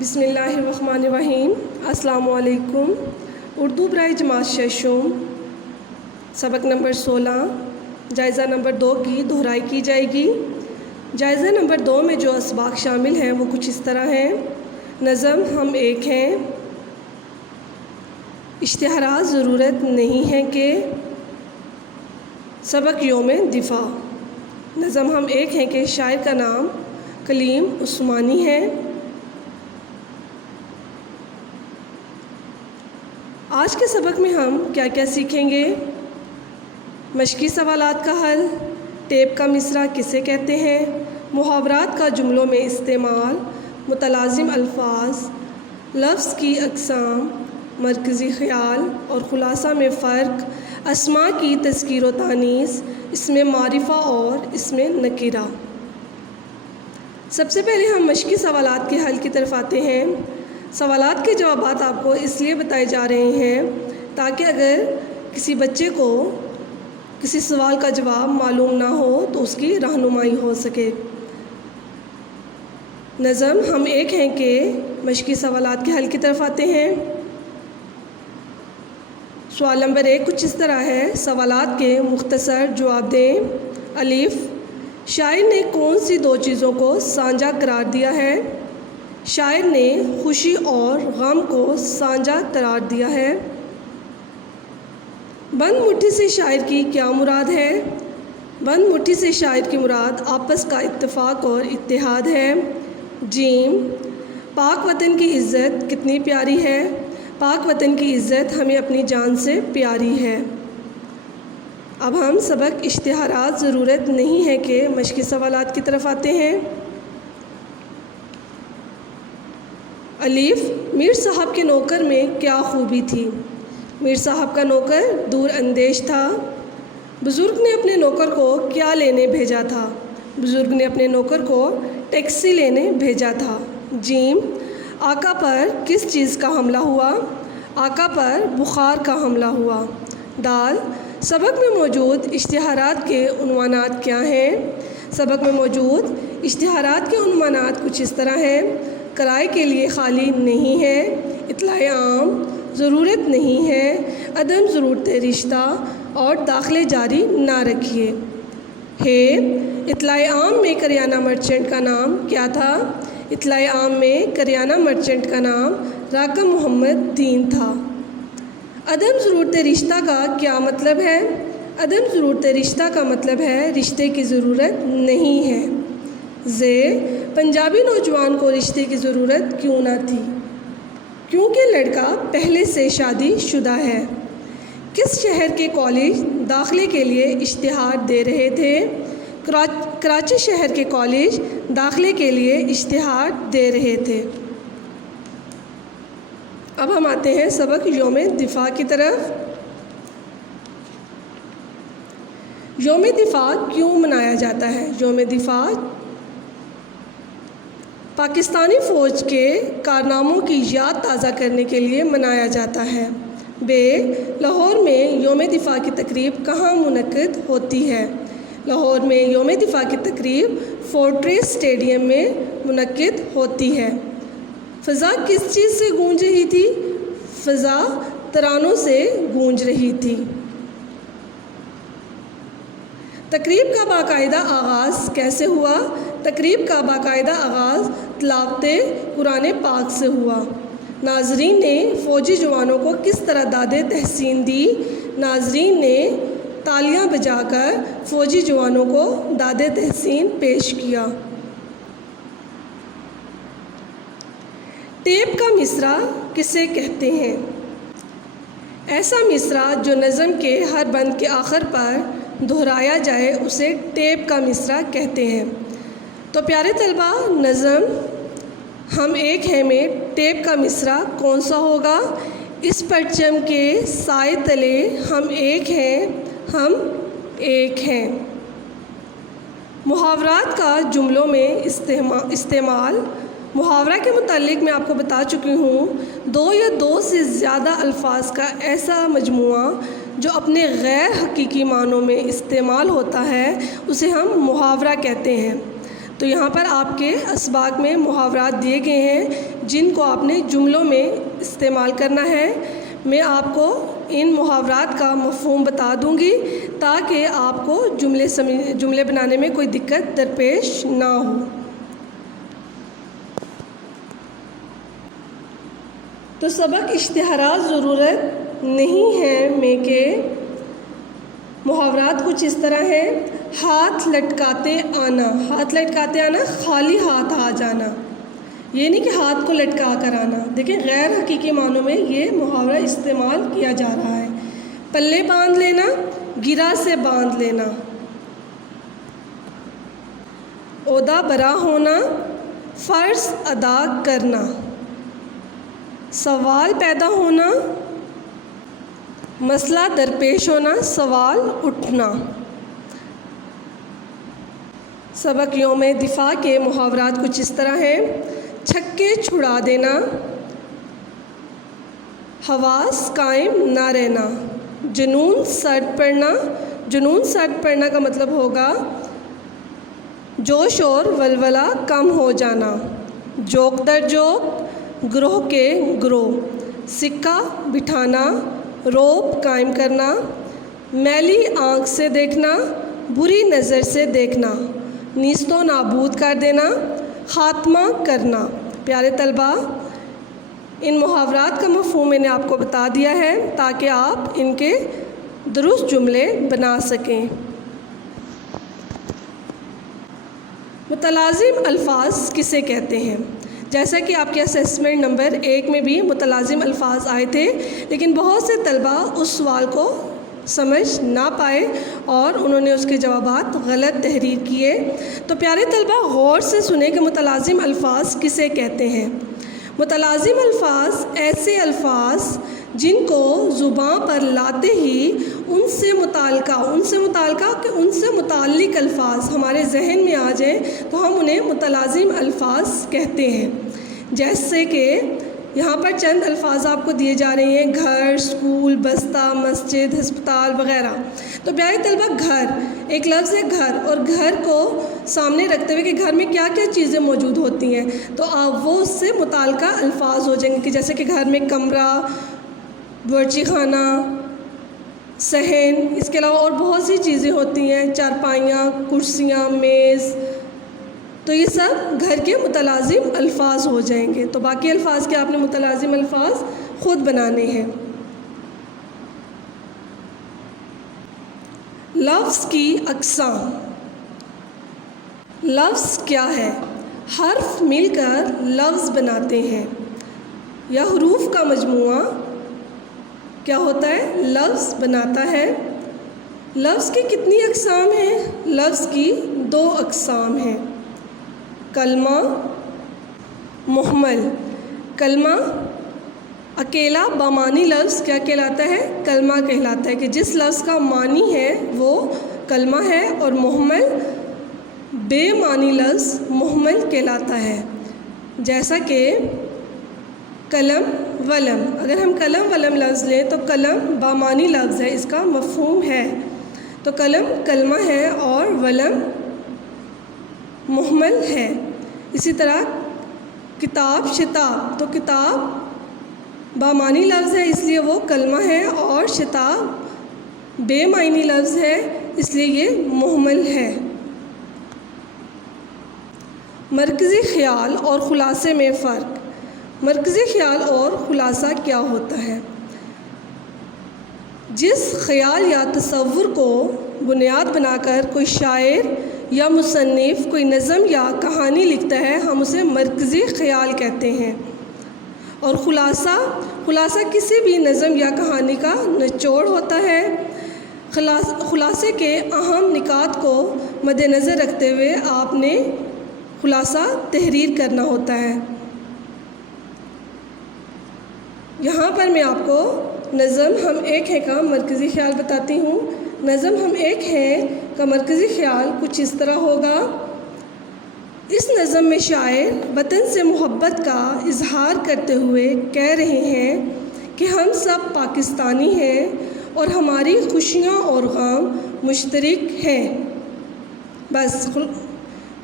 بسم اللہ الرحمن الرحیم۔ السلام علیکم۔ اردو برائے جماعت ششم سبق نمبر 16 جائزہ نمبر 2 کی دہرائی کی جائے گی۔ جائزہ نمبر 2 میں جو اسباق شامل ہیں وہ کچھ اس طرح ہیں: نظم ہم ایک ہیں، اشتہارات ضرورت نہیں ہے کہ، سبق یوم دفاع۔ نظم ہم ایک ہیں کہ شاعر کا نام کلیم عثمانی ہے۔ آج کے سبق میں ہم کیا کیا سیکھیں گے؟ مشقی سوالات کا حل، ٹیپ کا مصرع کسے کہتے ہیں، محاورات کا جملوں میں استعمال، متلازم الفاظ، لفظ کی اقسام، مرکزی خیال اور خلاصہ میں فرق، اسماء کی تذکیر و تانیث، اسم معرفہ اور اسم نکرہ۔ سب سے پہلے ہم مشقی سوالات کے حل کی طرف آتے ہیں۔ سوالات کے جوابات آپ کو اس لیے بتائے جا رہے ہیں تاکہ اگر کسی بچے کو کسی سوال کا جواب معلوم نہ ہو تو اس کی رہنمائی ہو سکے۔ نظم ہم ایک ہیں کہ مشقی سوالات کے حل کی طرف آتے ہیں۔ سوال نمبر 1 کچھ اس طرح ہے: سوالات کے مختصر جواب دیں۔ الف، شاعر نے کون سی 2 چیزوں کو سانجھا قرار دیا ہے؟ شاعر نے خوشی اور غم کو سانجھا قرار دیا ہے۔ بند مٹھی سے شاعر کی کیا مراد ہے؟ بند مٹھی سے شاعر کی مراد آپس کا اتفاق اور اتحاد ہے۔ جیم، پاک وطن کی عزت کتنی پیاری ہے؟ پاک وطن کی عزت ہمیں اپنی جان سے پیاری ہے۔ اب ہم سبق اشتہارات ضرورت نہیں ہے کہ مشقی سوالات کی طرف آتے ہیں۔ الف، میر صاحب کے نوکر میں کیا خوبی تھی؟ میر صاحب کا نوکر دور اندیش تھا۔ بزرگ نے اپنے نوکر کو کیا لینے بھیجا تھا؟ بزرگ نے اپنے نوکر کو ٹیکسی لینے بھیجا تھا۔ جیم، آقا پر کس چیز کا حملہ ہوا؟ آقا پر بخار کا حملہ ہوا۔ دال، سبق میں موجود اشتہارات کے عنوانات کیا ہیں؟ سبق میں موجود اشتہارات کے عنوانات کچھ اس طرح ہیں: کرائے کے لیے خالی نہیں ہے، اطلاع عام، ضرورت نہیں ہے، عدم ضرورت رشتہ اور داخلے جاری نہ رکھیے۔ اطلاع عام میں کریانہ مرچنٹ کا نام کیا تھا؟ اطلاع عام میں کریانہ مرچنٹ کا نام راکم محمد دین تھا۔ عدم ضرورت رشتہ کا کیا مطلب ہے؟ عدم ضرورت رشتہ کا مطلب ہے رشتے کی ضرورت نہیں ہے۔ پنجابی نوجوان کو رشتے کی ضرورت کیوں نہ تھی؟ کیونکہ لڑکا پہلے سے شادی شدہ ہے۔ کس شہر کے کالج داخلے کے لیے اشتہار دے رہے تھے؟ کراچی شہر کے کالج داخلے کے لیے اشتہار دے رہے تھے۔ اب ہم آتے ہیں سبق یوم دفاع کی طرف۔ یوم دفاع کیوں منایا جاتا ہے؟ یوم دفاع پاکستانی فوج کے کارناموں کی یاد تازہ کرنے کے لیے منایا جاتا ہے۔ لاہور میں یوم دفاع کی تقریب کہاں منعقد ہوتی ہے؟ لاہور میں یوم دفاع کی تقریب فورٹریس اسٹیڈیم میں منعقد ہوتی ہے۔ فضا کس چیز سے گونج رہی تھی؟ فضا ترانوں سے گونج رہی تھی۔ تقریب کا باقاعدہ آغاز کیسے ہوا؟ تقریب کا باقاعدہ آغاز تلاوت قرآن پاک سے ہوا۔ ناظرین نے فوجی جوانوں کو کس طرح داد تحسین دی؟ ناظرین نے تالیاں بجا کر فوجی جوانوں کو داد تحسین پیش کیا۔ ٹیپ کا مصرع کسے کہتے ہیں؟ ایسا مصرع جو نظم کے ہر بند کے آخر پر دہرایا جائے اسے ٹیپ کا مصرع کہتے ہیں۔ تو پیارے طلبہ، نظم ہم ایک ہیں میں ٹیپ کا مصرع کون سا ہوگا؟ اس پرچم کے سائے تلے ہم ایک ہیں، ہم ایک ہیں۔ محاورات کا جملوں میں استعمال۔ محاورہ کے متعلق میں آپ کو بتا چکی ہوں، 2 یا 2 سے زیادہ الفاظ کا ایسا مجموعہ جو اپنے غیر حقیقی معنوں میں استعمال ہوتا ہے اسے ہم محاورہ کہتے ہیں۔ تو یہاں پر آپ کے اسباق میں محاورات دیے گئے ہیں جن کو آپ نے جملوں میں استعمال کرنا ہے۔ میں آپ کو ان محاورات کا مفہوم بتا دوں گی تاکہ آپ کو جملے بنانے میں کوئی دقت درپیش نہ ہو۔ تو سبق اشتہارات ضرورت نہیں ہے میں کہ محاورات کچھ اس طرح ہیں۔ ہاتھ لٹکاتے آنا، ہاتھ لٹکاتے آنا خالی ہاتھ آ جانا، یہ نہیں کہ ہاتھ کو لٹکا کر آنا۔ دیکھیں غیر حقیقی معنوں میں یہ محاورہ استعمال کیا جا رہا ہے۔ پلے باندھ لینا، گرا سے باندھ لینا۔ عہدہ برا ہونا، فرض ادا کرنا۔ سوال پیدا ہونا، مسئلہ درپیش ہونا، سوال اٹھنا۔ سبق یوم دفاع کے محاورات کچھ اس طرح ہیں۔ چھکے چھڑا دینا، حواس قائم نہ رہنا۔ جنون سرد پڑنا، جنون سرد پڑنا کا مطلب ہوگا جوش اور ولولہ کم ہو جانا۔ جوک در جوک، گروہ کے گروہ۔ سکہ بٹھانا، روب قائم کرنا۔ میلی آنکھ سے دیکھنا، بری نظر سے دیکھنا۔ نیست و نابود کر دینا، خاتمہ کرنا۔ پیارے طلبہ، ان محاورات کا مفہوم میں نے آپ کو بتا دیا ہے تاکہ آپ ان کے درست جملے بنا سکیں۔ متلازم الفاظ کسے کہتے ہیں؟ جیسا کہ آپ کے اسیسمنٹ نمبر 1 میں بھی متلازم الفاظ آئے تھے، لیکن بہت سے طلبہ اس سوال کو سمجھ نہ پائے اور انہوں نے اس کے جوابات غلط تحریر کیے۔ تو پیارے طلبہ غور سے سنیں کہ متلازم الفاظ کسے کہتے ہیں۔ متلازم الفاظ ایسے الفاظ جن کو زبان پر لاتے ہی ان سے متعلق الفاظ ہمارے ذہن میں آ جائیں تو ہم انہیں متلازم الفاظ کہتے ہیں۔ جیسے کہ یہاں پر چند الفاظ آپ کو دیے جا رہے ہیں: گھر، اسکول، بستہ، مسجد، ہسپتال وغیرہ۔ تو پیارے طلبہ، گھر ایک لفظ ہے، گھر، اور گھر کو سامنے رکھتے ہوئے کہ گھر میں کیا کیا چیزیں موجود ہوتی ہیں تو آپ وہ اس سے متعلقہ الفاظ ہو جائیں گے کہ جیسے کہ گھر میں کمرہ، باورچی خانہ، صحن، اس کے علاوہ اور بہت سی چیزیں ہوتی ہیں، چارپائیاں، کرسیاں، میز۔ تو یہ سب گھر کے متلازم الفاظ ہو جائیں گے۔ تو باقی الفاظ کے آپ نے متلازم الفاظ خود بنانے ہیں۔ لفظ کی اقسام۔ لفظ کیا ہے؟ حرف مل کر لفظ بناتے ہیں یا حروف کا مجموعہ کیا ہوتا ہے؟ لفظ بناتا ہے۔ لفظ کی کتنی اقسام ہیں؟ لفظ کی 2 اقسام ہیں: کلمہ، محمل۔ کلمہ اکیلا بامانی لفظ کیا کہلاتا ہے؟ کلمہ کہلاتا ہے، کہ جس لفظ کا معنی ہے وہ کلمہ ہے، اور محمل بے معنی لفظ محمل کہلاتا ہے۔ جیسا کہ قلم، ولم۔ اگر ہم قلم ولم لفظ لیں تو قلم بامانی لفظ ہے، اس کا مفہوم ہے، تو قلم کلمہ ہے اور ولم محمل ہے۔ اسی طرح کتاب، شتاب، تو کتاب بامانی لفظ ہے اس لیے وہ کلمہ ہے، اور شتاب بے معنی لفظ ہے اس لیے یہ محمل ہے۔ مرکزی خیال اور خلاصے میں فرق۔ مرکزی خیال اور خلاصہ کیا ہوتا ہے؟ جس خیال یا تصور کو بنیاد بنا کر کوئی شاعر یا مصنف کوئی نظم یا کہانی لکھتا ہے ہم اسے مرکزی خیال کہتے ہیں۔ اور خلاصہ کسی بھی نظم یا کہانی کا نچوڑ ہوتا ہے۔ خلاصے کے اہم نکات کو مد نظر رکھتے ہوئے آپ نے خلاصہ تحریر کرنا ہوتا ہے۔ یہاں پر میں آپ کو نظم ہم ایک ہے کا مرکزی خیال بتاتی ہوں۔ نظم ہم ایک ہے کا مرکزی خیال کچھ اس طرح ہوگا: اس نظم میں شاعر وطن سے محبت کا اظہار کرتے ہوئے کہہ رہے ہیں کہ ہم سب پاکستانی ہیں اور ہماری خوشیاں اور غم مشترک ہیں۔ بس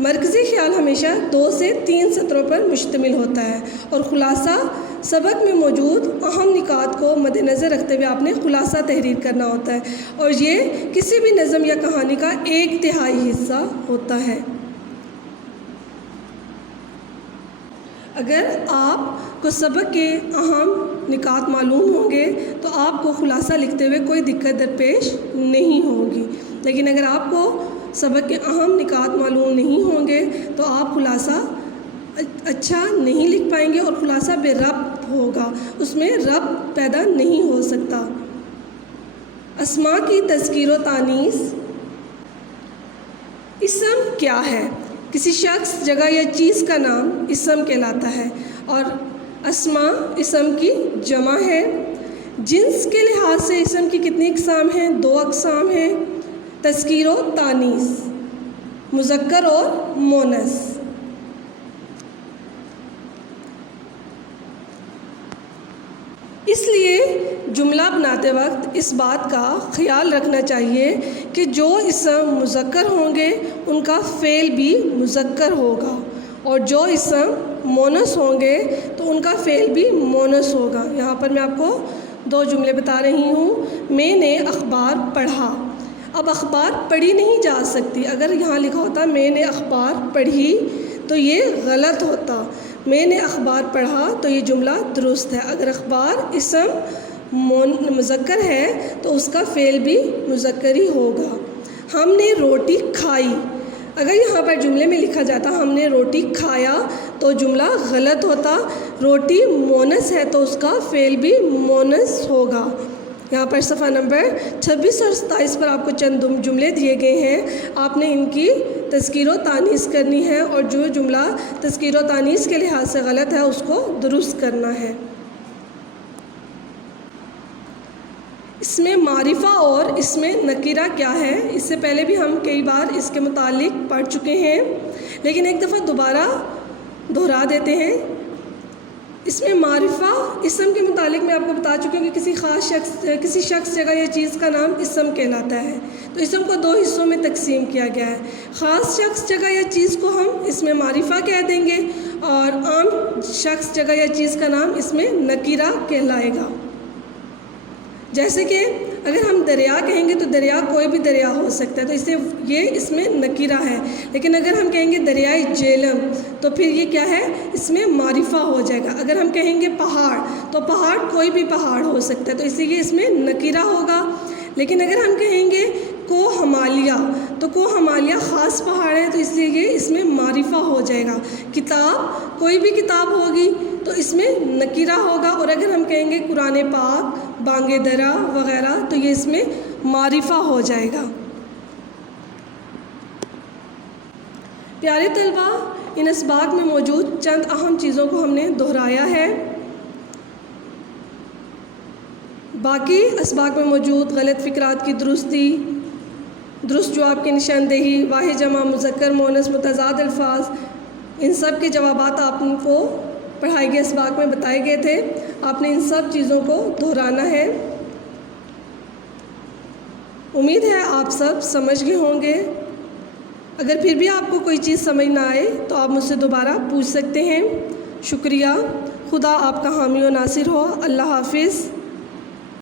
مرکزی خیال ہمیشہ 2 سے 3 سطروں پر مشتمل ہوتا ہے اور خلاصہ سبق میں موجود اہم نکات کو مد نظر رکھتے ہوئے آپ نے خلاصہ تحریر کرنا ہوتا ہے اور یہ کسی بھی نظم یا کہانی کا 1/3 حصہ ہوتا ہے۔ اگر آپ کو سبق کے اہم نکات معلوم ہوں گے تو آپ کو خلاصہ لکھتے ہوئے کوئی دقت درپیش نہیں ہوگی، لیکن اگر آپ کو سبق کے اہم نکات معلوم نہیں ہوں گے تو آپ خلاصہ اچھا نہیں لکھ پائیں گے اور خلاصہ بے ربط ہوگا، اس میں ربط پیدا نہیں ہو سکتا۔ اسماء کی تذکیر و تانیث۔ اسم کیا ہے؟ کسی شخص، جگہ یا چیز کا نام اسم کہلاتا ہے اور اسماء اسم کی جمع ہے۔ جنس کے لحاظ سے اسم کی کتنی اقسام ہیں؟ 2 اقسام ہیں، تذکیر و تانیث، مذکر اور مؤنث۔ اس لیے جملہ بناتے وقت اس بات کا خیال رکھنا چاہیے کہ جو اسم مذکر ہوں گے ان کا فعل بھی مذکر ہوگا اور جو اسم مؤنث ہوں گے تو ان کا فعل بھی مؤنث ہوگا۔ یہاں پر میں آپ کو 2 جملے بتا رہی ہوں۔ میں نے اخبار پڑھا۔ اب اخبار پڑھی نہیں جا سکتی، اگر یہاں لکھا ہوتا میں نے اخبار پڑھی تو یہ غلط ہوتا۔ میں نے اخبار پڑھا تو یہ جملہ درست ہے۔ اگر اخبار اسم مذکر ہے تو اس کا فعل بھی مذکر ہی ہوگا۔ ہم نے روٹی کھائی، اگر یہاں پر جملے میں لکھا جاتا ہم نے روٹی کھایا تو جملہ غلط ہوتا۔ روٹی مؤنث ہے تو اس کا فعل بھی مؤنث ہوگا۔ یہاں پر صفحہ نمبر 26 اور 27 پر آپ کو چند جملے دیے گئے ہیں، آپ نے ان کی تذکیر و تانیث کرنی ہے اور جو جملہ تذکیر و تانیث کے لحاظ سے غلط ہے اس کو درست کرنا ہے۔ اس میں معرفہ اور اس میں نکرہ کیا ہے؟ اس سے پہلے بھی ہم کئی بار اس کے متعلق پڑھ چکے ہیں، لیکن ایک دفعہ دوبارہ دہرا دیتے ہیں۔ اس میں معرفہ اسم کے متعلق میں آپ کو بتا چکی ہوں کہ کسی شخص، جگہ یا چیز کا نام اسم کہلاتا ہے، تو اسم کو 2 حصوں میں تقسیم کیا گیا ہے۔ خاص شخص، جگہ یا چیز کو ہم اس میں معرفہ کہہ دیں گے اور عام شخص، جگہ یا چیز کا نام اس میں نکرہ کہلائے گا۔ جیسے کہ اگر ہم دریا کہیں گے تو دریا کوئی بھی دریا ہو سکتا ہے، تو یہ اس میں نکرہ ہے، لیکن اگر ہم کہیں گے دریائے جہلم تو پھر یہ کیا ہے؟ اس میں معرفہ ہو جائے گا۔ اگر ہم کہیں گے پہاڑ تو پہاڑ کوئی بھی پہاڑ ہو سکتا ہے، تو اس لیے اس میں نکرہ ہوگا۔ لیکن اگر ہم کہیں گے کوہ ہمالیہ تو کوہ ہمالیہ خاص پہاڑ ہے، تو اس لیے یہ اس میں معرفہ ہو جائے گا۔ کتاب کوئی بھی کتاب ہوگی تو اس میں نکرہ ہوگا، اور اگر ہم کہیں گے قرآن پاک، بانگ درا وغیرہ تو یہ اس میں معرفہ ہو جائے گا۔ پیارے طلبہ، ان اسباق میں موجود چند اہم چیزوں کو ہم نے دہرایا ہے۔ باقی اسباق میں موجود غلط فقرات کی درست جواب کی نشاندہی، واحد جمع مذکر مؤنث متضاد الفاظ، ان سب کے جوابات آپ کو پڑھائے گئے اسباق میں بتائے گئے تھے۔ آپ نے ان سب چیزوں کو دہرانا ہے۔ امید ہے آپ سب سمجھ گئے ہوں گے۔ اگر پھر بھی آپ کو کوئی چیز سمجھ نہ آئے تو آپ مجھ سے دوبارہ پوچھ سکتے ہیں۔ شکریہ۔ خدا آپ کا حامی و ناصر ہو۔ اللہ حافظ۔